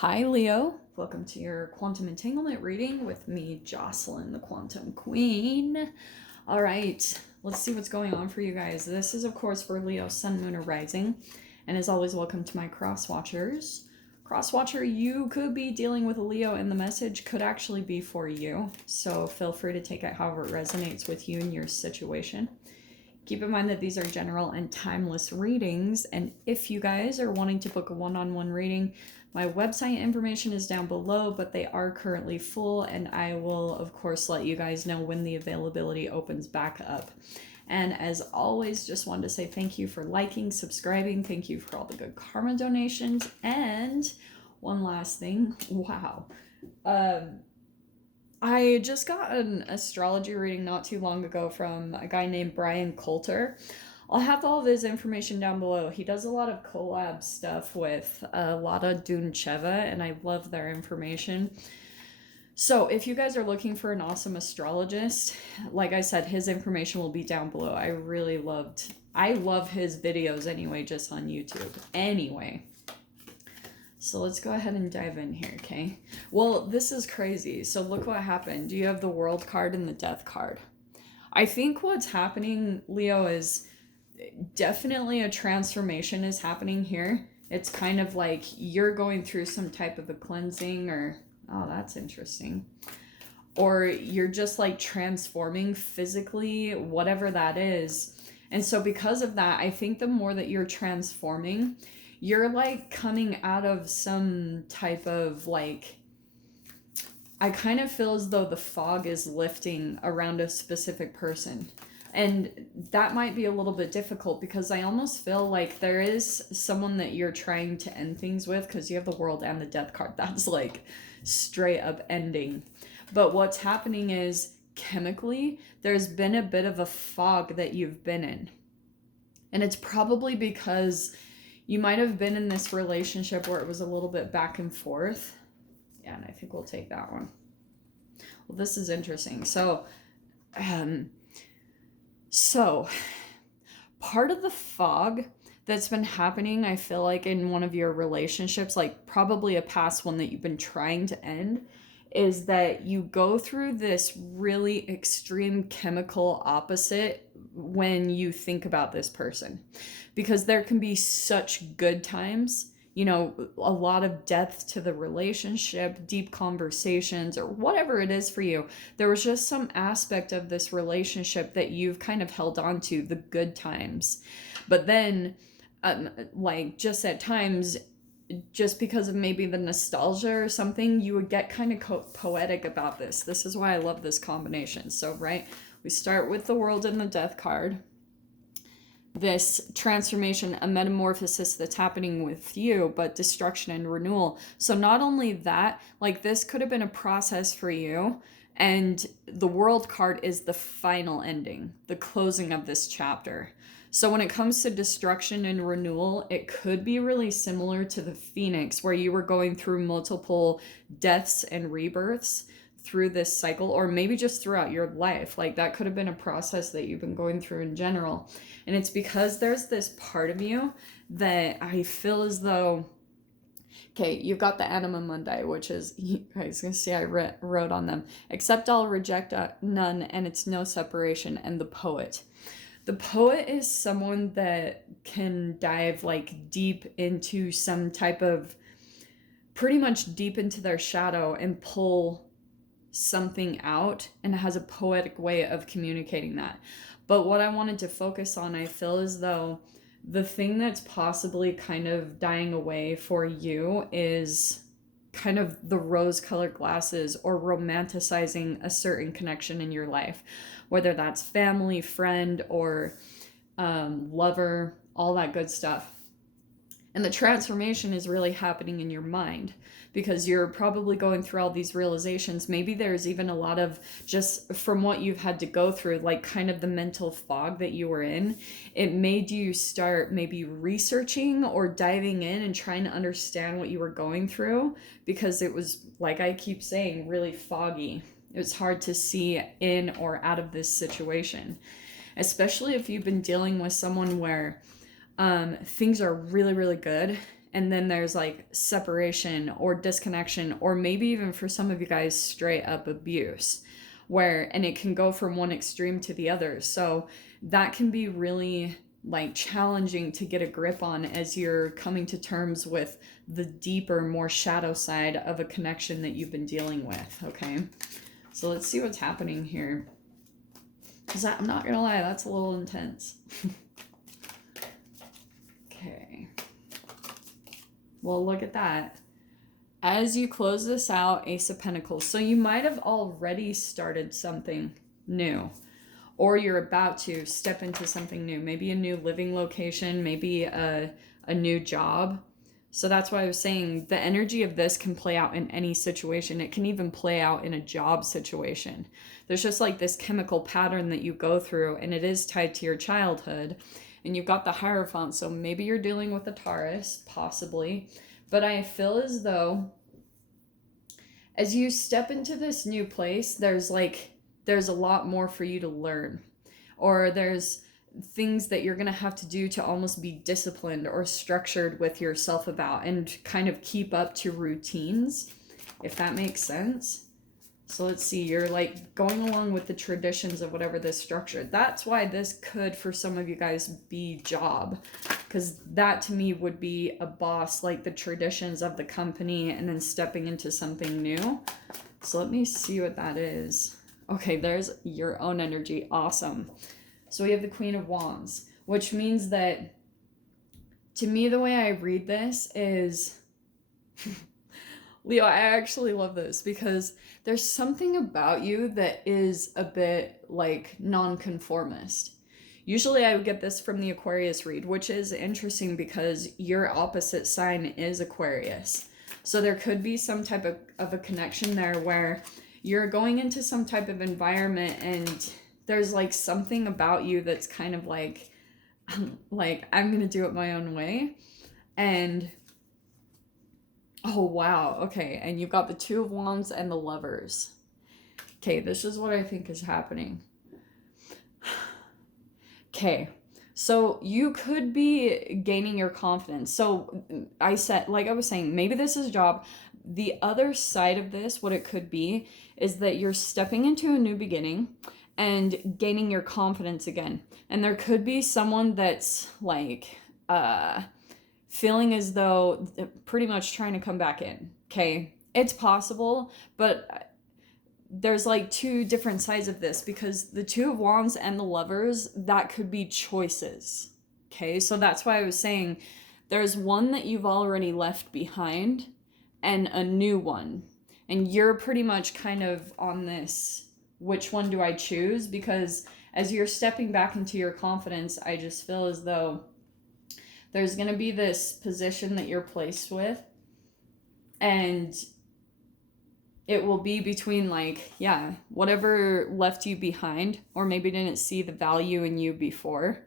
Hi, Leo. Welcome to your quantum entanglement reading with me, Jocelyn, the Quantum Queen. All right, let's see what's going on for you guys. This is, of course, for Leo, Sun, Moon, or Rising. And as always, welcome to my cross watchers. Cross watcher, you could be dealing with a Leo, and the message could actually be for you. So feel free to take it however it resonates with you and your situation. Keep in mind that these are general and timeless readings. And if you guys are wanting to book a one-on-one reading, my website information is down below, but they are currently full, and I will, of course, let you guys know when the availability opens back up. And as always, just wanted to say thank you for liking, subscribing. Thank you for all the good karma donations. And one last thing. Wow. I just got an astrology reading not too long ago from a guy named BRYAN COLTER. I'll have all of his information down below. He does a lot of collab stuff with Lada Duncheva, and I love their information. So if you guys are looking for an awesome astrologist, like I said, his information will be down below. I love his videos anyway, just on YouTube. Anyway. So let's go ahead and dive in here, okay? Well, this is crazy. So look what happened. You have the World card and the Death card. I think what's happening, Leo, is definitely a transformation is happening here. It's kind of like you're going through some type of a cleansing, or, oh, that's interesting. Or you're just like transforming physically, whatever that is. And so because of that, I think the more that you're transforming, you're like coming out of some type of like, I kind of feel as though the fog is lifting around a specific person. And that might be a little bit difficult because I almost feel like there is someone that you're trying to end things with, because you have the World and the Death card. That's like straight up ending. But what's happening is chemically, there's been a bit of a fog that you've been in. And it's probably because you might have been in this relationship where it was a little bit back and forth. Yeah, and I think we'll take that one. Well, this is interesting. So part of the fog that's been happening, I feel like, in one of your relationships, like probably a past one that you've been trying to end, is that you go through this really extreme chemical opposite when you think about this person. Because there can be such good times, you know, a lot of depth to the relationship, deep conversations, or whatever it is for you. There was just some aspect of this relationship that you've kind of held on to, the good times. But then, like, just at times, just because of maybe the nostalgia or something, you would get kind of poetic about this. This is why I love this combination. So, right, we start with the World and the Death card. This transformation, a metamorphosis that's happening with you, but destruction and renewal. So not only that, like this could have been a process for you, and the World card is the final ending, the closing of this chapter. So when it comes to destruction and renewal, it could be really similar to the Phoenix, where you were going through multiple deaths and rebirths through this cycle, or maybe just throughout your life. Like that could have been a process that you've been going through in general. And it's because there's this part of you that I feel as though, okay, you've got the Anima Mundi, which is, you guys can see I wrote on them, accept all, reject none, and it's no separation. And the Poet. The Poet is someone that can dive like deep into some type of, pretty much deep into their shadow and pull something out, and has a poetic way of communicating that. But what I wanted to focus on, I feel as though the thing that's possibly kind of dying away for you is kind of the rose-colored glasses, or romanticizing a certain connection in your life, whether that's family, friend, or lover, all that good stuff. And the transformation is really happening in your mind, because you're probably going through all these realizations. Maybe there's even a lot of, just from what you've had to go through, like kind of the mental fog that you were in, it made you start maybe researching or diving in and trying to understand what you were going through, because it was, like I keep saying, really foggy. It was hard to see in or out of this situation, especially if you've been dealing with someone where things are really, really good And then there's like separation or disconnection, or maybe even for some of you guys, straight up abuse, and it can go from one extreme to the other. So that can be really like challenging to get a grip on as you're coming to terms with the deeper, more shadow side of a connection that you've been dealing with. Okay, so let's see what's happening here, because I'm not gonna lie, that's a little intense. Okay, well, look at that. As you close this out, Ace of Pentacles. So you might have already started something new, or you're about to step into something new. Maybe a new living location, maybe a new job. So that's why I was saying the energy of this can play out in any situation. It can even play out in a job situation. There's just like this chemical pattern that you go through, and it is tied to your childhood. And you've got the Hierophant, so maybe you're dealing with a Taurus, possibly. But I feel as though as you step into this new place, there's a lot more for you to learn. Or there's things that you're going to have to do to almost be disciplined or structured with yourself about, and kind of keep up to routines, if that makes sense. So let's see, you're like going along with the traditions of whatever this structure. That's why this could, for some of you guys, be job. Because that to me would be a boss, like the traditions of the company, and then stepping into something new. So let me see what that is. Okay, there's your own energy. Awesome. So we have the Queen of Wands, which means that, to me, the way I read this is... Leo, I actually love this because there's something about you that is a bit like nonconformist. Usually I would get this from the Aquarius read, which is interesting because your opposite sign is Aquarius. So there could be some type of a connection there where you're going into some type of environment and there's like something about you that's kind of like I'm going to do it my own way. And oh, wow. Okay. And you've got the Two of Wands and the Lovers. Okay. This is what I think is happening. Okay. So you could be gaining your confidence. So I said, like I was saying, maybe this is a job. The other side of this, what it could be, is that you're stepping into a new beginning and gaining your confidence again. And there could be someone that's like, feeling as though pretty much trying to come back in. Okay, it's possible, but there's like two different sides of this, because the Two of Wands and the Lovers, that could be choices. Okay, so that's why I was saying there's one that you've already left behind and a new one. And you're pretty much kind of on this, which one do I choose? Because as you're stepping back into your confidence, I just feel as though there's going to be this position that you're placed with, and it will be between like, yeah, whatever left you behind, or maybe didn't see the value in you before.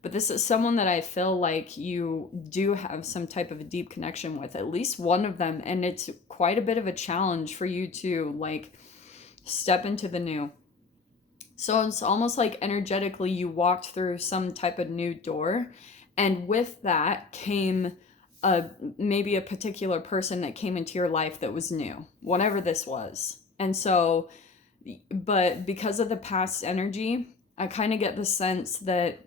But this is someone that I feel like you do have some type of a deep connection with, at least one of them. And it's quite a bit of a challenge for you to like step into the new. So it's almost like energetically you walked through some type of new door. And with that came maybe a particular person that came into your life that was new, whatever this was. And so, but because of the past energy, I kind of get the sense that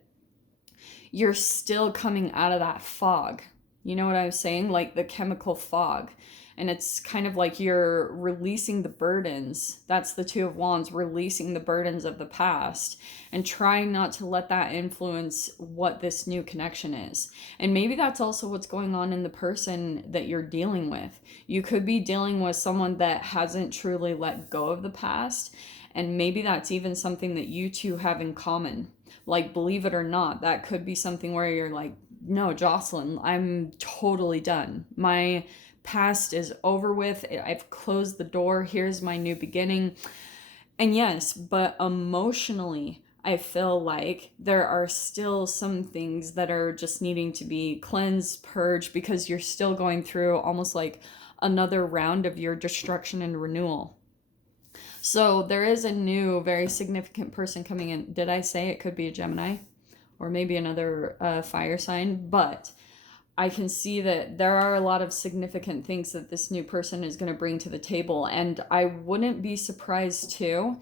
you're still coming out of that fog. You know what I was saying? Like the chemical fog. And it's kind of like you're releasing the burdens. That's the Two of Wands, releasing the burdens of the past and trying not to let that influence what this new connection is. And maybe that's also what's going on in the person that you're dealing with. You could be dealing with someone that hasn't truly let go of the past. And maybe that's even something that you two have in common. Like, believe it or not, that could be something where you're like, no, Jocelyn, I'm totally done. My past is over with. I've closed the door. Here's my new beginning. And yes, but emotionally, I feel like there are still some things that are just needing to be cleansed, purged, because you're still going through almost like another round of your destruction and renewal. So there is a new, very significant person coming in. Did I say it could be a Gemini? Or maybe another fire sign? But I can see that there are a lot of significant things that this new person is going to bring to the table. And I wouldn't be surprised too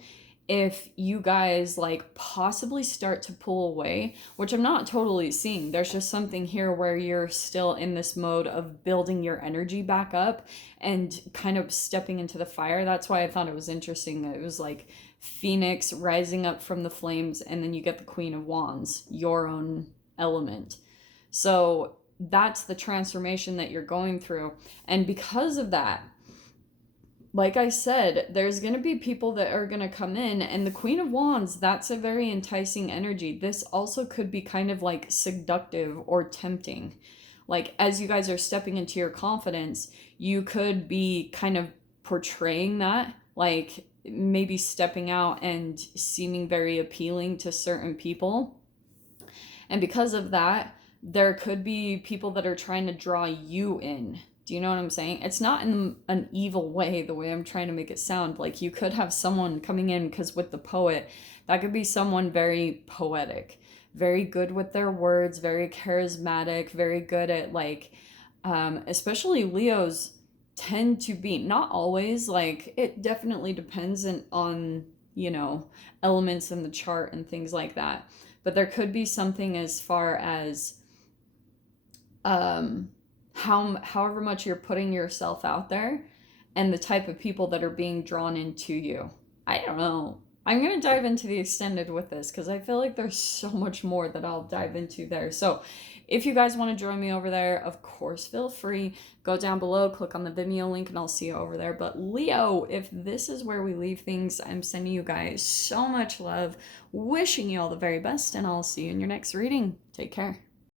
if you guys like possibly start to pull away, which I'm not totally seeing. There's just something here where you're still in this mode of building your energy back up and kind of stepping into the fire. That's why I thought it was interesting that it was like Phoenix rising up from the flames, and then you get the Queen of Wands, your own element. So that's the transformation that you're going through. And because of that, like I said, there's going to be people that are going to come in, and the Queen of Wands, that's a very enticing energy. This also could be kind of like seductive or tempting. Like as you guys are stepping into your confidence, you could be kind of portraying that, like maybe stepping out and seeming very appealing to certain people. And because of that, there could be people that are trying to draw you in. Do you know what I'm saying? It's not in an evil way, the way I'm trying to make it sound. Like you could have someone coming in, because with the poet, that could be someone very poetic, very good with their words, very charismatic, very good at like, especially Leos tend to be, not always, like it definitely depends on, you know, elements in the chart and things like that. But there could be something as far as however much you're putting yourself out there and the type of people that are being drawn into you. I don't know. I'm going to dive into the extended with this because I feel like there's so much more that I'll dive into there. So if you guys want to join me over there, of course, feel free. Go down below, click on the Vimeo link, and I'll see you over there. But Leo, if this is where we leave things, I'm sending you guys so much love, wishing you all the very best, and I'll see you in your next reading. Take care.